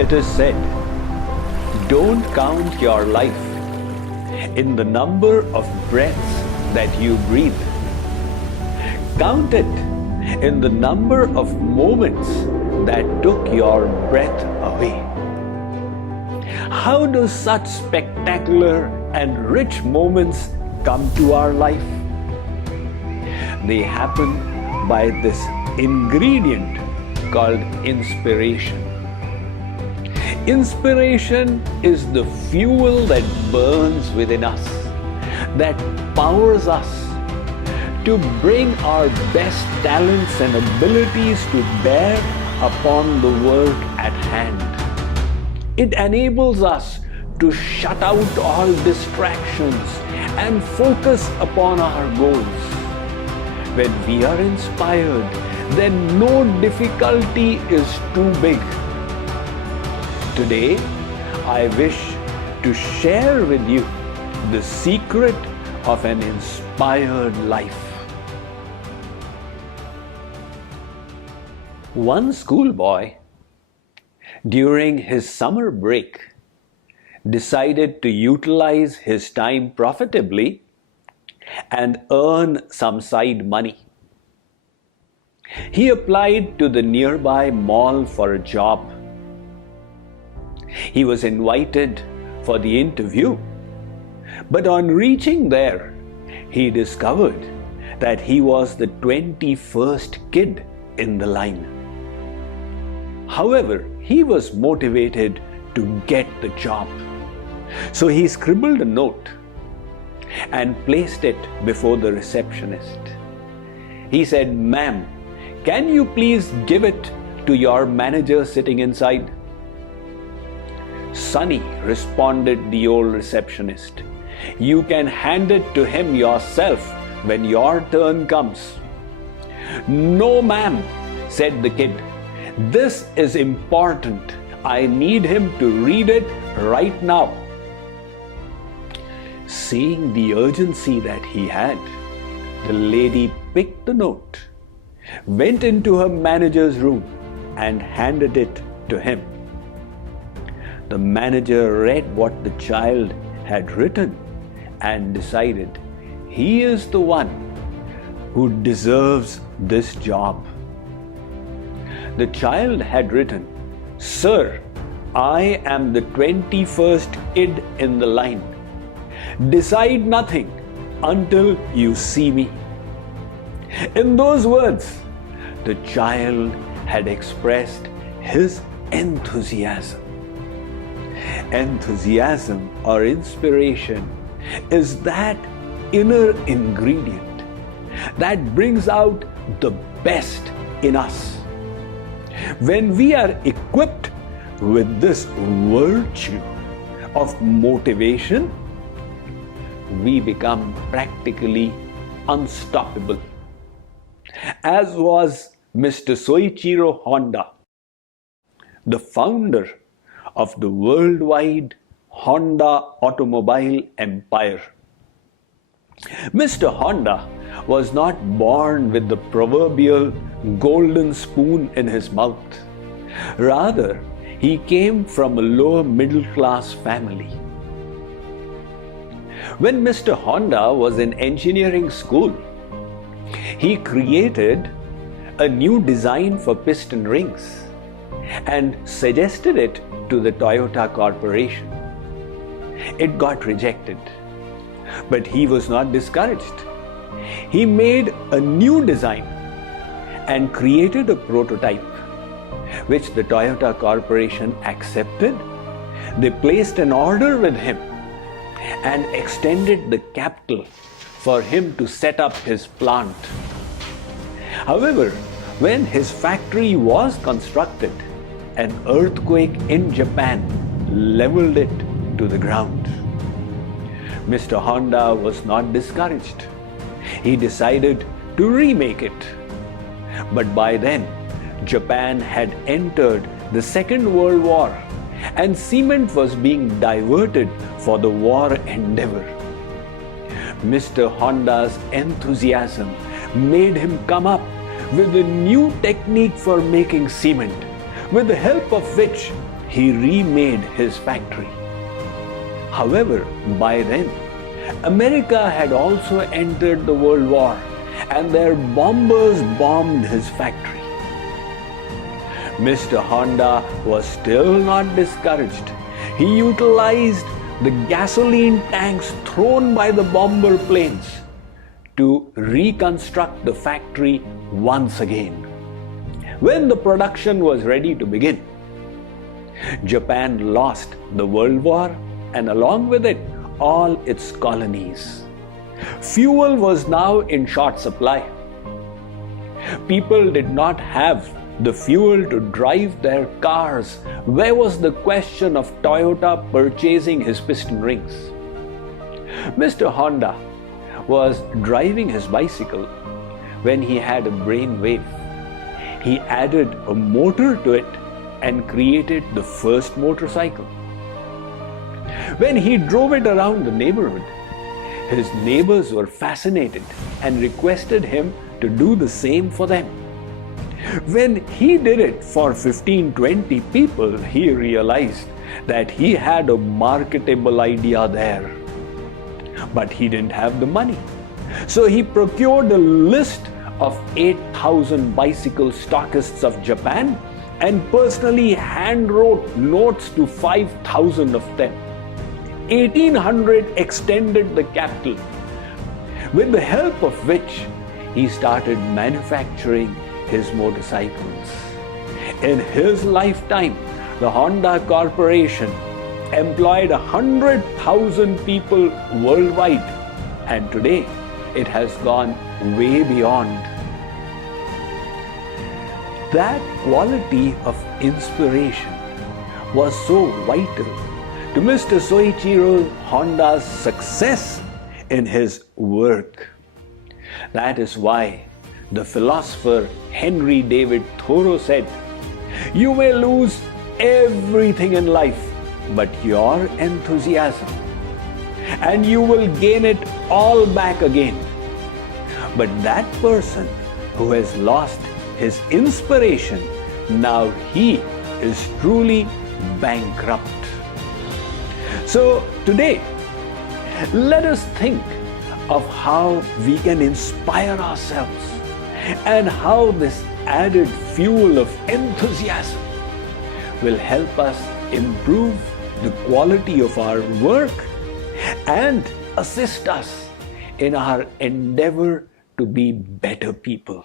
It is said, don't count your life in the number of breaths that you breathe. Count it in the number of moments that took your breath away. How do such spectacular and rich moments come to our life? They happen by this ingredient called inspiration. Inspiration is the fuel that burns within us, that powers us to bring our best talents and abilities to bear upon the work at hand. It enables us to shut out all distractions and focus upon our goals. When we are inspired, then no difficulty is too big. Today, I wish to share with you the secret of an inspired life. One schoolboy, during his summer break, decided to utilize his time profitably and earn some side money. He applied to the nearby mall for a job. He was invited for the interview, but on reaching there, he discovered that he was the 21st kid in the line. However, he was motivated to get the job. So he scribbled a note and placed it before the receptionist. He said, "Ma'am, can you please give it to your manager sitting inside?" "Sonny," responded the old receptionist, "you can hand it to him yourself when your turn comes." "No, ma'am," said the kid. "This is important. I need him to read it right now." Seeing the urgency that he had, the lady picked the note, went into her manager's room and handed it to him. The manager read what the child had written and decided he is the one who deserves this job. The child had written, "Sir, I am the 21st kid in the line. Decide nothing until you see me." In those words, the child had expressed his enthusiasm. Enthusiasm or inspiration is that inner ingredient that brings out the best in us. When we are equipped with this virtue of motivation, we become practically unstoppable. As was Mr. Soichiro Honda, the founder of the worldwide Honda automobile empire. Mr. Honda was not born with the proverbial golden spoon in his mouth. Rather, he came from a lower middle class family. When Mr. Honda was in engineering school, he created a new design for piston rings and suggested it to the Toyota Corporation. It got rejected, but he was not discouraged. He made a new design and created a prototype, which the Toyota Corporation accepted. They placed an order with him and extended the capital for him to set up his plant. However, when his factory was constructed, an earthquake in Japan leveled it to the ground. Mr. Honda was not discouraged. He decided to remake it. But by then, Japan had entered the Second World War and cement was being diverted for the war endeavor. Mr. Honda's enthusiasm made him come up with a new technique for making cement, with the help of which he remade his factory. However, by then, America had also entered the World War and their bombers bombed his factory. Mr. Honda was still not discouraged. He utilized the gasoline tanks thrown by the bomber planes to reconstruct the factory once again. When the production was ready to begin, Japan lost the World War and along with it all its colonies. Fuel was now in short supply. People did not have the fuel to drive their cars. Where was the question of Toyota purchasing his piston rings? Mr. Honda was driving his bicycle when he had a brainwave. He added a motor to it and created the first motorcycle. When he drove it around the neighborhood, his neighbors were fascinated and requested him to do the same for them. When he did it for 15-20 people, he realized that he had a marketable idea there. But he didn't have the money. So he procured a list of 8,000 bicycle stockists of Japan and personally hand-wrote notes to 5,000 of them. 1,800 extended the capital, with the help of which he started manufacturing his motorcycles. In his lifetime, the Honda Corporation employed 100,000 people worldwide, and today it has gone way beyond. That quality of inspiration was so vital to Mr. Soichiro Honda's success in his work. That is why the philosopher Henry David Thoreau said, "You may lose everything in life but your enthusiasm, and you will gain it all back again. But that person who has lost his inspiration, now he is truly bankrupt." So today, let us think of how we can inspire ourselves and how this added fuel of enthusiasm will help us improve the quality of our work and assist us in our endeavor to be better people.